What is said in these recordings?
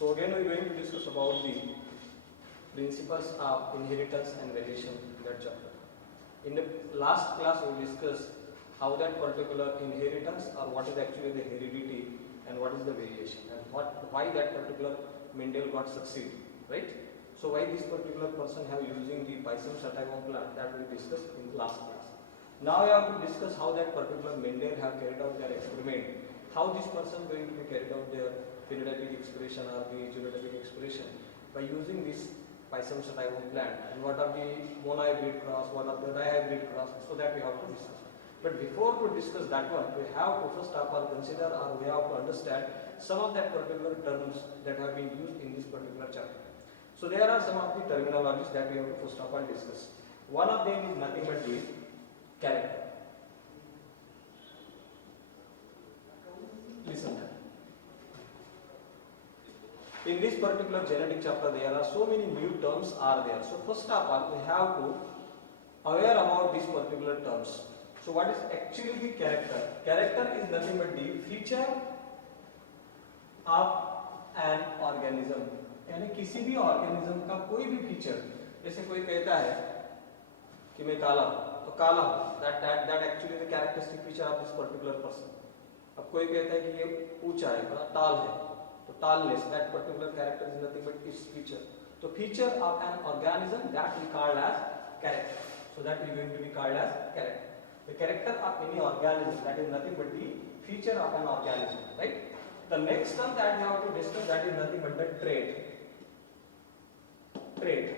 So again we are going to discuss about the principles of inheritance and variation in that chapter. In the last class we discussed how that particular inheritance or what is actually the heredity and what is the variation and why that particular Mendel got succeed, right? So why this particular person have using the Pisum sativum plant, that we discussed in the last class. Now we have to discuss how that particular Mendel have carried out their experiment, how this person going to be carried out their phenotypic expression or the genotypic expression by using this Pisum sativum plant, and what are the monohybrid cross, what are the dihybrid cross, so that we have to discuss. But before to discuss that one, we have to first of all consider or we have to understand some of that particular terms that have been used in this particular chapter. So there are some of the terminologies that we have to first of all discuss. One of them is nothing but the character. Listen. In this particular genetic chapter, there are so many new terms are there. So first of all, we have to aware about these particular terms. So what is actually the character? Character is nothing but the feature of an organism. यानी किसी भी organism का कोई भी feature, जैसे कोई कहता है कि मैं काला हूँ, तो काला हूँ, that actually the characteristic feature of this particular person. अब कोई कहता है कि ये ऊंचा है, बड़ा टाल है, तो tallness, that particular character is nothing but its feature. So feature of an organism, that we call as character. So that is going to be called as character. The character of any organism, that is nothing but the feature of an organism, right? The next term that we have to discuss, that is nothing but the trait. Trait.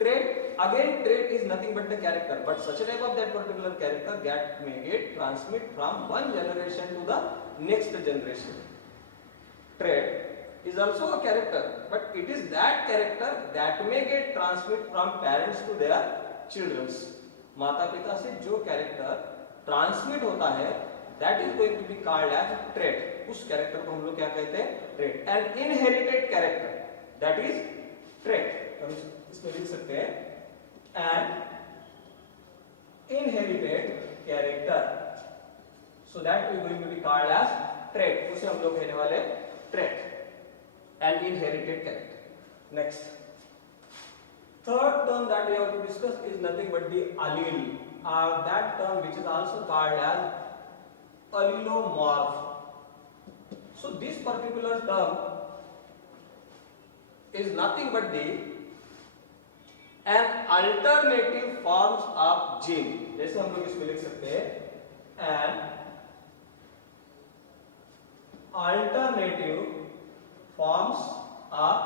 Trait, again trait is nothing but the character, but such a type of that particular character that may get transmit from one generation to the next generation. Trait is also a character, but it is that character that may get transmit from parents to their children. माता पिता से जो character transmit होता है, that is going to be called as trait. उस character को हम लोग क्या कहते हैं? Trait. An inherited character, that is trait. हम इसमें लिख सकते हैं an inherited character. So that is going to be called as trait. उसे हम लोग कहने वाले trait. An inherited character. Next. Third term that we have to discuss is nothing but the allele. That term which is also called as allelomorph. So this particular term is nothing but the an alternative forms of gene. जैसे हम लोग इसमें लिख सकते हैं an alternative forms of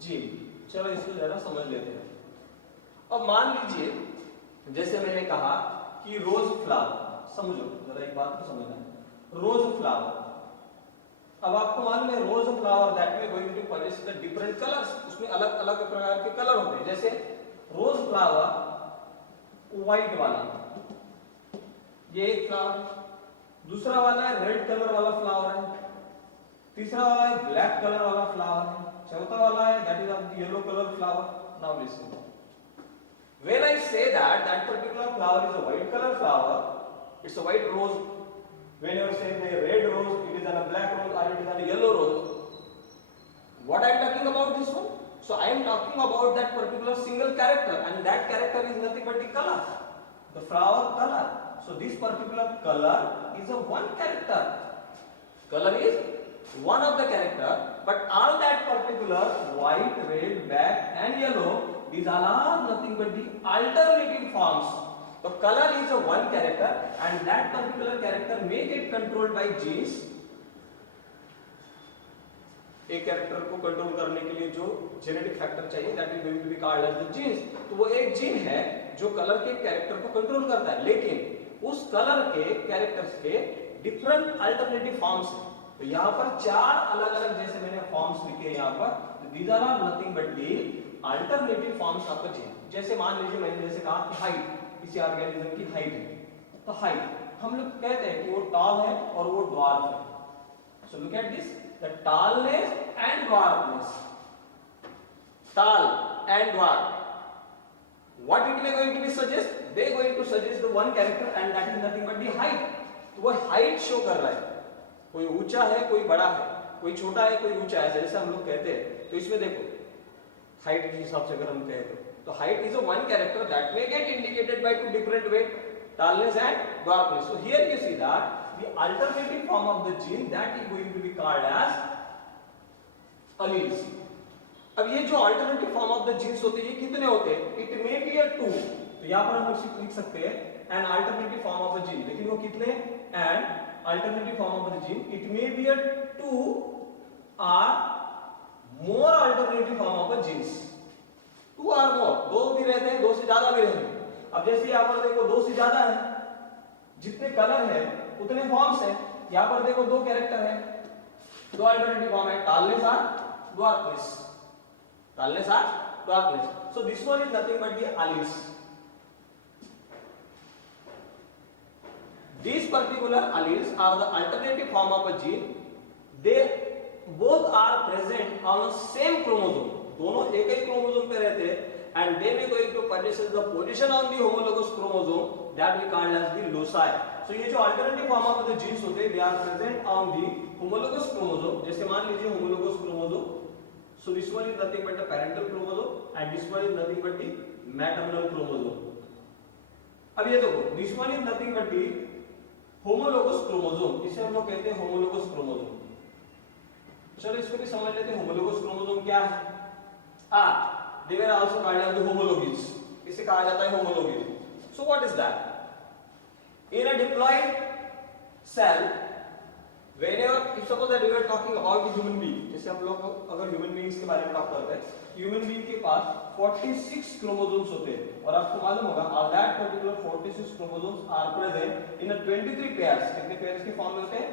gene. चलो इसको जरा समझ लेते हैं. अब मान लीजिए जैसे मैंने कहा कि रोज फ्लावर, समझो जरा एक बात को समझना है. रोज फ्लावर, अब आपको मालूम है रोज फ्लावर दैट में going to possess the different colours, उसमें अलग अलग प्रकार के कलर होते हैं. जैसे रोज फ्लावर व्हाइट वाला, ये एक फ्लावर, दूसरा वाला है रेड कलर वाला फ्लावर है, तीसरा वाला है ब्लैक कलर वाला फ्लावर है, चौथा वाला है that is of yellow colour flower. Now listen, when I say that particular flower is a white color flower, it's a white rose. When you say the red rose, it is a black rose or it is a yellow rose. What I am talking about this one? So I am talking about that particular single character, and that character is nothing but the color, the flower color. So this particular color is a one character. Color is one of the character, but all that particular white, red, black and yellow, these all are nothing but the alternative forms. The color is a one character, and that particular character may get controlled by genes. एक character को control करने के लिए जो genetic factor चाहिए, that is going to be called as the genes. तो वो एक जीन है जो कलर के कैरेक्टर को कंट्रोल करता है, लेकिन उस कलर के कैरेक्टर्स के डिफरेंट अल्टरनेटिव फॉर्म्स हैं. तो यहाँ पर चार अलग अलग जैसे मैंने फॉर्म्स लिखे हैं यहाँ पर, these are nothing but the alternative forms of a gene. जैसे मान लीजिए मैंने जैसे कहा कि हाइट, किसी ऑर्गेनिज्म की हाइट है, तो हाइट हम लोग कहते हैं कि वो टॉल है और वो ड्वार्फ है. So look at this, the tallness and dwarfness. Tall and dwarf. What it may going to be suggest? They going to suggest the one character and that is nothing but the height. तो वो height show कर रहा है. कोई ऊंचा है कोई बड़ा है, कोई छोटा है कोई ऊंचा है, जैसे हम लोग कहते हैं। तो इसमें देखो हाइट के हिसाब से अगर हम कहें तो height is a one character that may gate indicated by two different way, tallness and darkness. So here you see that the alternative form of the gene that is going to be called as alleles. अब ये जो alternative form of the genes होते हैं ये कितने होते हैं? It may be a 2. तो यहाँ पर हम लोग लिख सकते हैं an alternative form of a gene, लेकिन वो कितने? an alternative form of the gene, it may be a 2 or more alternative form of a genes. 2 or more, दो भी रहते हैं, दो से ज्यादा भी रहते हैं। अब जैसे यहाँ पर देखो दो से ज्यादा है, जितने कलर है उतने फॉर्म्स है। यहाँ पर देखो दो कैरेक्टर है, दो अल्टरनेटिव फॉर्म है, टालनेस और डार्कनेस, टालनेस और darkness. So this one is nothing but the alleles. These particular alleles are the alternative form of a gene. They both are present on the same chromosome. दोनों एक ही chromosome पे रहते हैं and they may going to possess the position on the homologous chromosome that we call as the loci. So ये जो alternative form of the genes होते हैं they are present on the homologous chromosome. जैसे मान लीजिए homologous chromosome. So this one is nothing but the parental chromosome and this one is nothing but the maternal chromosome. अब ये देखो this one is nothing but the homologous chromosome. इसे हम लोग कहते हैं homologous chromosome. चलो इसको भी समझ लेते हैं homologous chromosome क्या है. They were also called as the homologies. इसे कहा जाता है homologies. So what is that? In a diploid cell, whenever, if suppose that we are talking about the human being, जैसे हम लोग अगर human beings के बारे में बात करते हैं, human being के पास 46 chromosomes होते हैं और आपको मालूम होगा all that particular 46 chromosomes are present in a 23 pairs. कितने pairs के फॉर्म में होते हैं?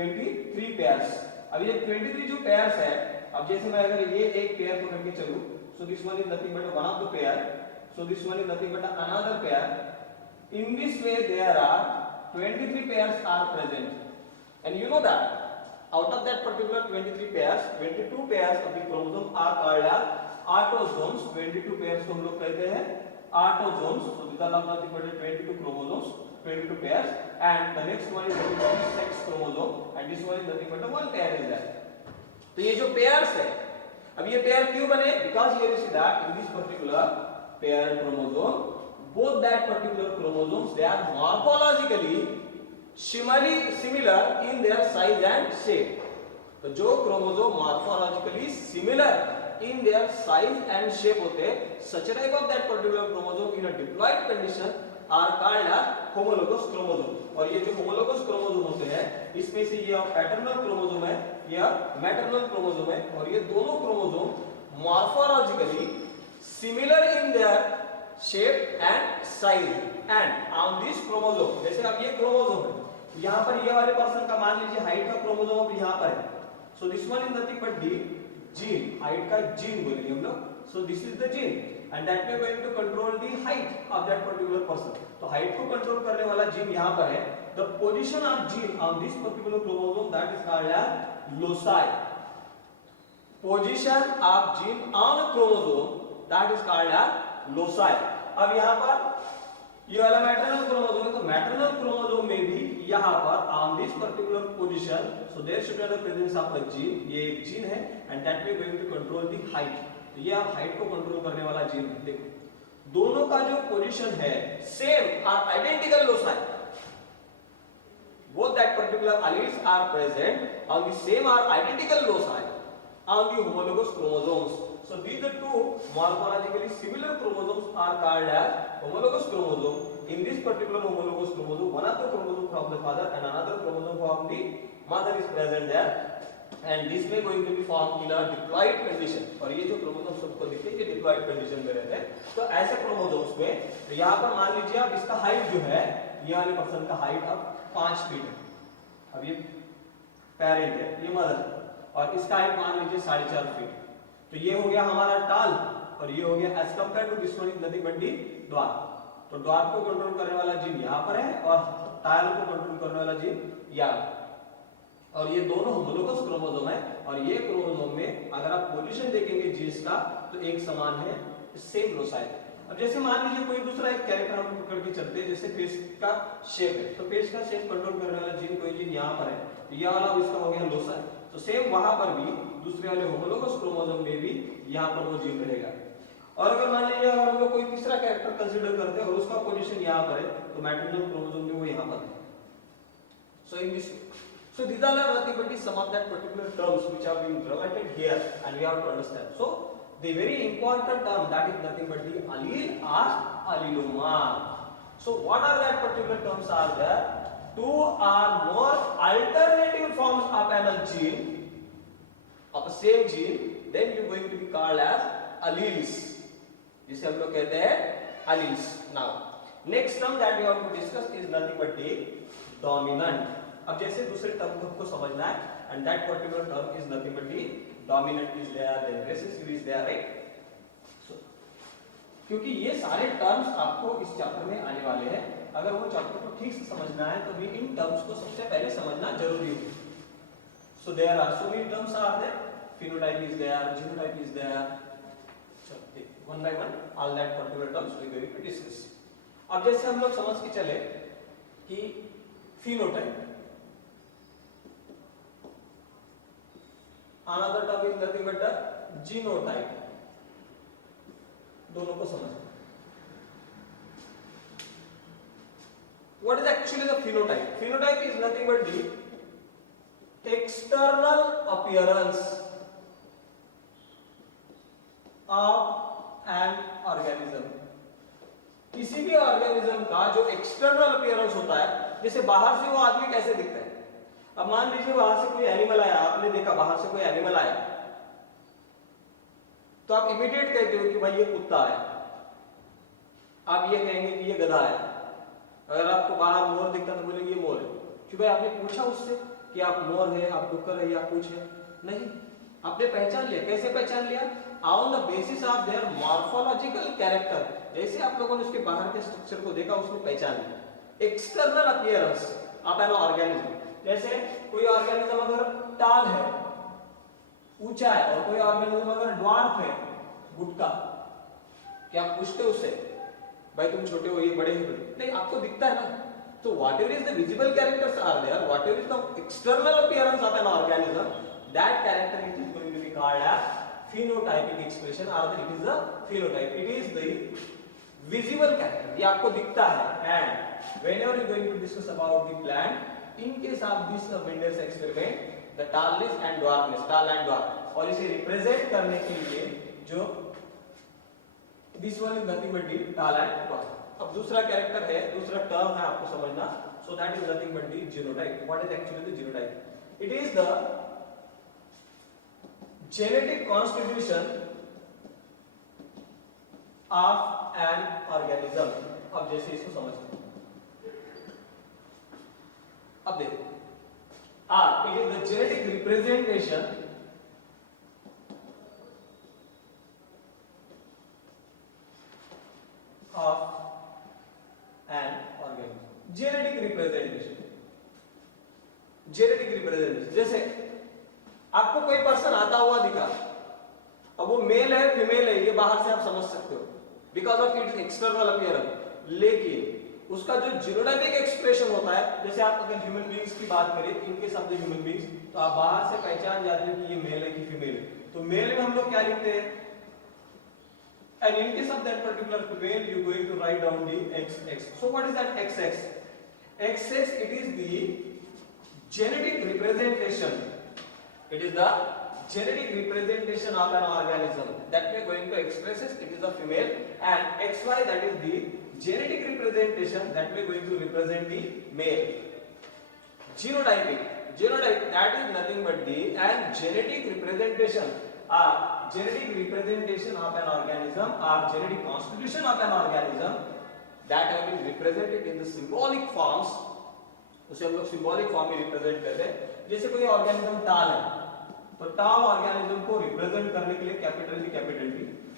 23 pairs. अब ये 23 जो pairs है, अब जैसे मैं अगर ये एक पेयर पकड़ के चलूं, so this one is nothing but one of the pair, so this one is nothing but another pair. In this way there are 23 pairs are present, and you know that out of that particular 23 pairs, 22 pairs of the chromosome are called as autosomes. 22 pairs को हम लोग कहते हैं autosomes. So these are nothing but 22 chromosomes, 22 pairs, and the next one is nothing but the sex chromosome, and this one is nothing but one pair is there. तो ये जो pairs है, अब ये पेयर क्यों बने? Because here you see that in this particular pair chromosome, both that particular chromosomes they are morphologically similar in their size and shape. तो जो chromosome morphologically similar in their size and shape होते हैं, such a type of that particular chromosome in a diploid condition are called as homologous chromosome. और ये जो homologous chromosome होते हैं, इसमें से ये पैटर्नल क्रोमोसोम है, यह मैटरनल क्रोमोसोम है, और ये दोनों chromosome morphologically similar in their shape and size and on this chromosome. जैसे अब ये क्रोमोसोम है, यहाँ पर ये वाले पर्सन का मान लीजिए हाइट का क्रोमोसोम अब यहाँ पर है, so this one is nothing but the gene, height का जीन बोलेंगे हम लोग. So this is the gene and that may going to control the height of that particular person. तो height को कंट्रोल करने वाला जीन यहाँ पर है. The position of gene on this particular chromosome that is called as loci. Position of gene on a chromosome that is called as loci. अब यहाँ पर ये वाला मैटरनल क्रोमोसोम है, तो मैटरनल क्रोमोसोम में भी यहाँ पर on this particular position, so there should be the presence of a gene. ये एक जीन है and that may going to control the height. तो ये आप हाइट को कंट्रोल करने वाला जीन है. देखो दोनों का जो पोजीशन है सेम और identical loci. both that particular alleles are present on the same or identical loci on the homologous chromosomes. So these the two morphologically similar chromosomes are called as homologous chromosome. In this particular homologous chromosome, one of the chromosome from the father and another chromosome from the mother is present there. And this may going to be formed in a diploid condition. और ये जो chromosome सबको दिखते हैं ये diploid condition में रहते हैं. तो ऐसे क्रोमोसोम्स में तो यहाँ पर मान लीजिए आप इसका हाइट जो है, ये वाले पर्सन का हाइट अब 5 फीट है. अब ये पेरेंट है, ये मदर है, और इसका हाइट मान लीजिए 4.5 फीट. तो ये हो गया हमारा टाल और ये हो गया as compare to this one is nothing but the dwarf. तो ड्वार्फ को कंट्रोल करने वाला जीन यहाँ पर है और टाल को कंट्रोल करने वाला जीन यहाँ. और ये दोनों होमोलोगस क्रोमोसोम है और ये क्रोमोसोम में अगर आप पोजीशन देखेंगे जीन्स का तो एक समान है, सेम लोसाई. अब जैसे मान लीजिए कोई दूसरा एक कैरेक्टर हम पकड़ के चलते हैं, जैसे फेस का शेप है, तो फेस का शेप कंट्रोल करने वाला जीन कोई जीन यहाँ पर है, तो यह वाला इसका हो गया लोसा, तो सेम वहां पर भी दूसरे वाले होमोलोगस क्रोमोसोम में भी यहाँ पर वो जीन रहेगा। और अगर मान लीजिए अगर हम लोग कोई तीसरा कैरेक्टर कंसीडर करते हैं और उसका पोजीशन यहाँ पर है, तो मैटरनल क्रोमोसोम में वो यहाँ पर है। So in this, so these are nothing but some of that particular terms which have been related here and we have to understand. So the very important term that is nothing but the allele or alleloma. So what are that particular terms are there? Two or more alternative forms of an gene, of the same gene, then you are going to be called as alleles, जिसे हम लोग कहते हैं alleles. Now next term that we have to discuss is nothing but the dominant. अब जैसे दूसरे term को आपको समझना है, and that particular term is nothing but the dominant is there, then recessive is there, right? So क्योंकि ये सारे टर्म्स आपको इस चैप्टर में आने वाले हैं, अगर वो चैप्टर को ठीक से समझना है तो भी इन टर्म्स को सबसे पहले समझना जरूरी है. So there are so many terms are there, phenotype is there, genotype is there. So one by one all that particular terms we are going to discuss. अब जैसे हम लोग समझ के चले कि phenotype, another term is nothing but the genotype, दोनों को समझना. What is actually the phenotype? Phenotype is nothing but the external appearance of an organism. किसी भी ऑर्गेनिज्म का जो एक्सटर्नल अपीयरेंस होता है, जैसे बाहर से वो आदमी कैसे दिखता है. अब मान लीजिए वहां से कोई एनिमल आया, आपने देखा बाहर से कोई एनिमल आया, तो आप इमीडिएट कहते हो कि भाई ये कुत्ता है, आप ये कहेंगे कि ये गधा है. अगर आपको बाहर मोर दिखता तो बोलेंगे ये मोर है. क्यों भाई आपने पूछा उससे कि आप मोर है, आप डुक्कर है या कुछ है? नहीं, आपने पहचान लिया. कैसे पहचान लिया? On the basis of their morphological character. जैसे आप लोगों ने उसके बाहर के स्ट्रक्चर को देखा, उसने पहचान लिया. External appearance of an organism. जैसे कोई ऑर्गेनिज्म अगर टाल है, ऊंचा है, और कोई ऑर्गेनिज्म अगर ड्वार्फ है, गुटका, क्या आप पूछते उससे भाई तुम छोटे हो, ये बड़े हो? नहीं, आपको दिखता है ना. तो whatever is the visible characters are there, whatever is the external appearance of an organism, that character is going to be called as phenotypic expression, or it is the phenotype. It is the visible character, ये आपको दिखता है. And whenever you are going to discuss about the plant, in case of this Mendel's experiment, the tallness and dwarfness, tall and dwarf, और इसे represent करने के लिए जो this one is nothing but the tall and dwarf. अब दूसरा character है, दूसरा टर्म है आपको समझना. So that is nothing but the genotype. What is actually the genotype? It is the genetic constitution of an organism. अब जैसे इसको समझते हैं, अब देखो, it is the genetic representation of an organism. Genetic representation. Genetic representation. जैसे आपको कोई पर्सन आता हुआ दिखा, अब वो मेल है फीमेल है ये बाहर से आप समझ सकते हो because of its external appearance. लेकिन उसका जो जीनोटाइपिक एक्सप्रेशन होता है, जैसे आप अगर ह्यूमन बीइंग्स की बात करें, इनके शब्द ह्यूमन बीइंग्स, तो आप बाहर से पहचान जाते हो कि ये मेल है कि फीमेल है. तो मेल में हम लोग क्या लिखते हैं? And in case of that particular female, you are going to write down the XX. So what is that XX? XX, it is the genetic representation. It is the genetic representation of an organism that we are going to express it. It is the female. And XY, that is the genetic representation that we are going to represent the male. Genotypic. Genotype, that is nothing but the genetic representation. Genetic representation of an organism or genetic constitution of an organism that have been represented in the symbolic forms. उसे हम लोग symbolic form में represent करते हैं. जैसे कोई organism टाल है, तो टाल organism को represent करने के लिए capital T,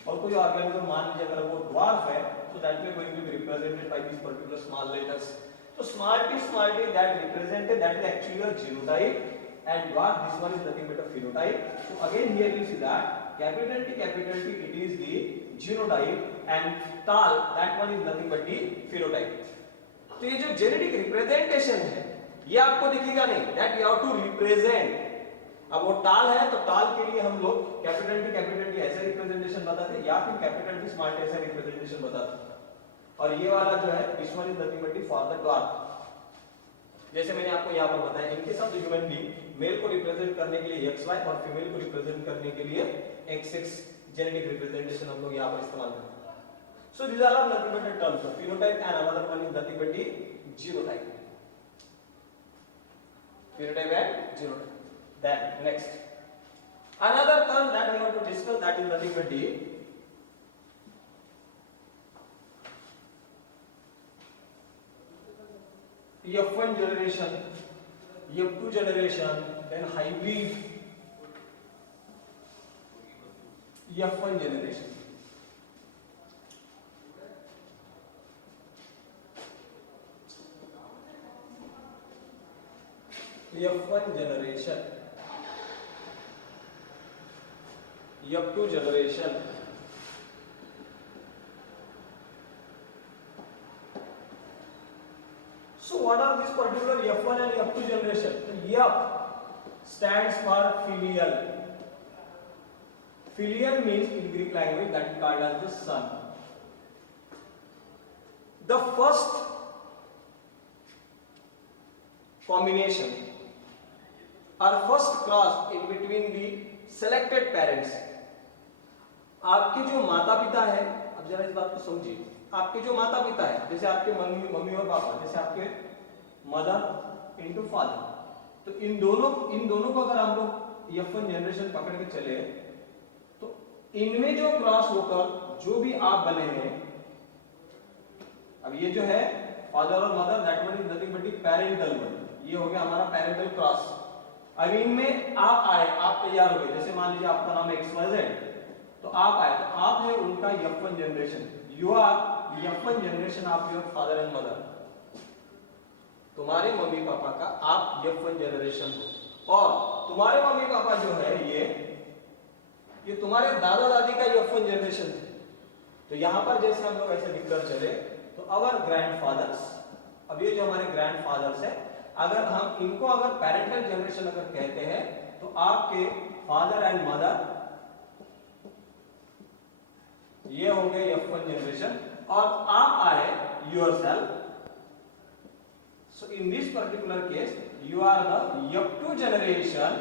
और कोई organism मान लीजिए अगर वो dwarf है, so that we are going to be represented by these particular small letters. So small t that represented, that is actually a genotype. And dwarf, this one is nothing but a phenotype. So again here you see that capital T, it is the genotype, and tall, that one is nothing but the phenotype. तो ये जो genetic representation है ये आपको दिखेगा नहीं, that you have to represent. अब वो टाल है तो टाल के लिए हम लोग कैपिटल टी ऐसा रिप्रेजेंटेशन बताते या फिर कैपिटल टी स्मॉल टी ऐसा रिप्रेजेंटेशन बताते. और ये वाला जो है this one is nothing but for the dog. जैसे मैंने आपको यहाँ पर बताया इनके साथ ह्यूमन बीइंग मेल को रिप्रेजेंट करने के लिए XY और फीमेल को रिप्रेजेंट करने के लिए XX जेनेटिक रिप्रेजेंटेशन हम लोग यहाँ पर इस्तेमाल करते हैं. सो these are all nothing but terms of phenotype and another one is nothing but the genotype. Phenotype and genotype. Then next, another term that we want to discuss, that is nothing but the F1 generation, F2 generation, then hybrid F1 generation. F1 generation, F2 generation. So what are these particular F1 and F2 generation? F stands for filial. Filial means in Greek language that is called as the son. The first combination or first cross in between the selected parents. आपके जो माता पिता है, अब जरा इस बात को समझिए, आपके जो माता पिता है जैसे आपके मम्मी और पापा, जैसे आपके मदर इनटू फादर, तो इन दोनों को अगर हम लोग F1 जनरेशन पकड़ के चले तो इनमें जो क्रॉस होकर जो भी आप बने हैं, अब ये जो है फादर और mother, that one is nothing but parental one, ये हो गया हमारा पेरेंटल क्रॉस. अब इनमें आप आए, आप तैयार हो गए, जैसे मान लीजिए आपका नाम XYZ, तो आप आए, तो आप है उनका F1 generation. You are F1 generation of your father and mother. तुम्हारे मम्मी पापा का आप F1 जनरेशन हो, और तुम्हारे मम्मी पापा जो है ये तुम्हारे दादा दादी का F1 जनरेशन थे. तो यहां पर जैसे हम लोग ऐसे लिखकर चले तो अवर ग्रैंडफादर्स, अब ये जो हमारे ग्रैंडफादर्स है, अगर हम इनको अगर पेरेंटल जनरेशन अगर कहते हैं तो आपके फादर एंड मदर ये हो गए F1 जनरेशन, और आप आए yourself. So in this particular case you are the F2 generation.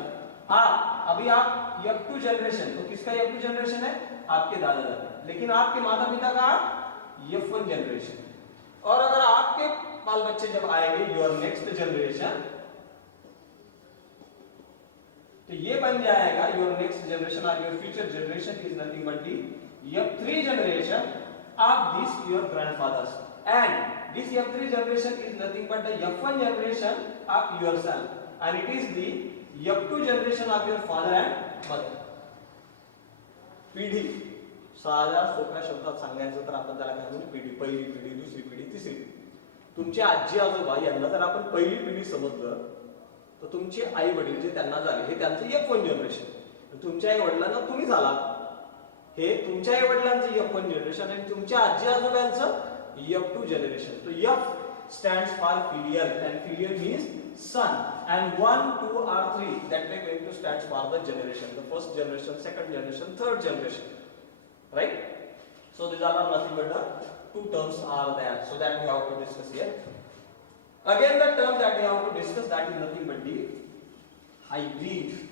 अभी आप F2 जनरेशन, तो किसका F2 जनरेशन है? आपके दादा दादी. लेकिन आपके माता पिता का F1 जनरेशन. और अगर आपके बाल बच्चे जब आएंगे योर नेक्स्ट जनरेशन, तो ये बन जाएगा योर नेक्स्ट जनरेशन और your future generation is nothing but the F3 generation of this your grandfathers, and this F3 generation is nothing but the F1 generation of yourself, and it is the F2 generation of your father and mother. पिढी साधा सोप्या शब्दात सांगायचं तर आपण त्याला काय म्हणतो, पिढी. पहिली पिढी, दुसरी पिढी, तिसरी पिढी. तुमचे आजी आजोबा यांना जर आपण पहिली पिढी समजलं तर तुमचे आई वडील जे त्यांना झाले हे त्यांचं F1 जनरेशन. तुमच्या आई वडिलांना तुम्ही झाला हे तुमच्या आई वडिलांचं F1 जनरेशन, आणि तुमच्या आजी आजोबांचं F2 जनरेशन. तो F stands for filial, and filial means son, and 1, 2 or 3 that may going to stands for the generation, the first generation, second generation, third generation, right? So these are nothing but the two terms are there, so that we have to discuss here. Again the term that we have to discuss, that is nothing but the hybrid.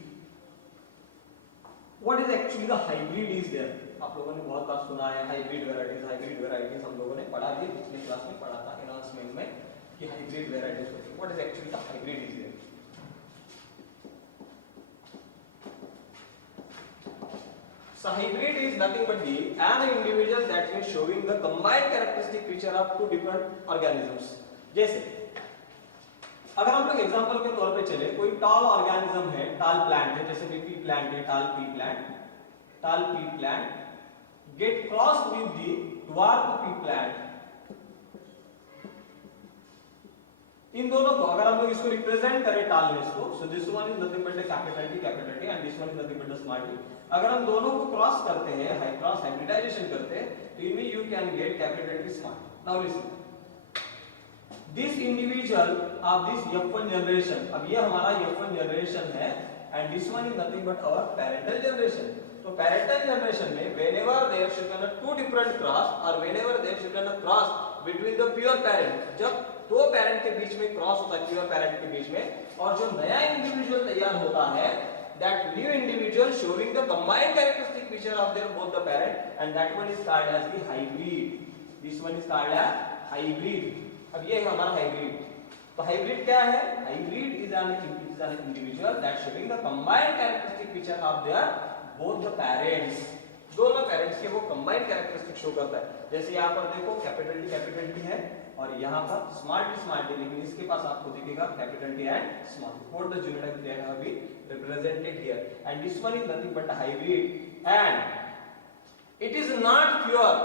What is actually the hybrid is there? आप लोगों ने बहुत बार सुना है hybrid varieties हम लोगों ने पढ़ा भी, पिछले क्लास में पढ़ा था अनाउंसमेंट में कि हाइब्रिड वेराइटीज होती है. What is actually the hybrid is there? So hybrid is nothing but the an individual that is showing the combined characteristic feature of two different organisms. जैसे अगर हम लोग एग्जांपल के तौर पे चले, कोई टॉल ऑर्गेनिज्म है, टॉल प्लांट है, जैसे पी प्लांट है, toll P plant get crossed with the dwarf pea plant. इन दोनों को अगर हम लोग इसको रिप्रेजेंट करें टालनेस को, so this one is nothing but capital T and this one is nothing but small T. अगर हम दोनों को क्रॉस करते हैं, क्रॉस हाइब्रिडाइजेशन करते हैं, तो इनमें you can get capital T small T. Now listen, this individual of this F1 generation, अब ये हमारा F1 जनरेशन है and this one is nothing but our parental generation. तो पैरेंटल जनरेशन में whenever there should be two different cross or whenever there should be a cross between the pure parent, जब दो parent के बीच में cross होता है, pure parent के बीच में, और जो नया इंडिविजुअल तैयार होता है, that new individual showing the combined characteristic feature of their both the parent and that one is called as the hybrid. This one is called as hybrid. अब ये है हमारा हाइब्रिड। तो हाइब्रिड क्या है? Hybrid is an individual that showing the combined characteristic feature of their both the parents, दोनों parents के वो कंबाइंड कैरेक्टरिस्टिक शो करता है। जैसे यहाँ पर देखो कैपिटल टी है और यहाँ पर स्मॉल टी, लेकिन इसके पास आपको दिखेगा capital T and small T. Both the genotype they have been represented here and this one is nothing but a hybrid and it is not pure,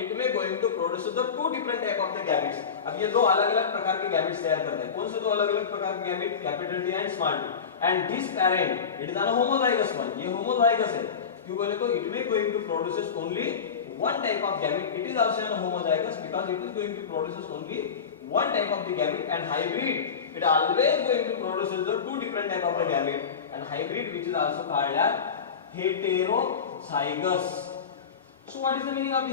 it may going to produce the two different type of the gametes। अब ये दो अलग-अलग प्रकार के gametes तैयार करते हैं। कौन से दो अलग-अलग प्रकार के gamete? Capital T and small T. and this parent it is a homozygous one, ये homozygous है। क्यों बोले तो it may going to produces only one type of gamete, it is also a homozygous because it is going to produces only one type of the gamete and hybrid it always going to produces the two different type of the gamete and hybrid which is also called as heterozygous। So what is the meaning of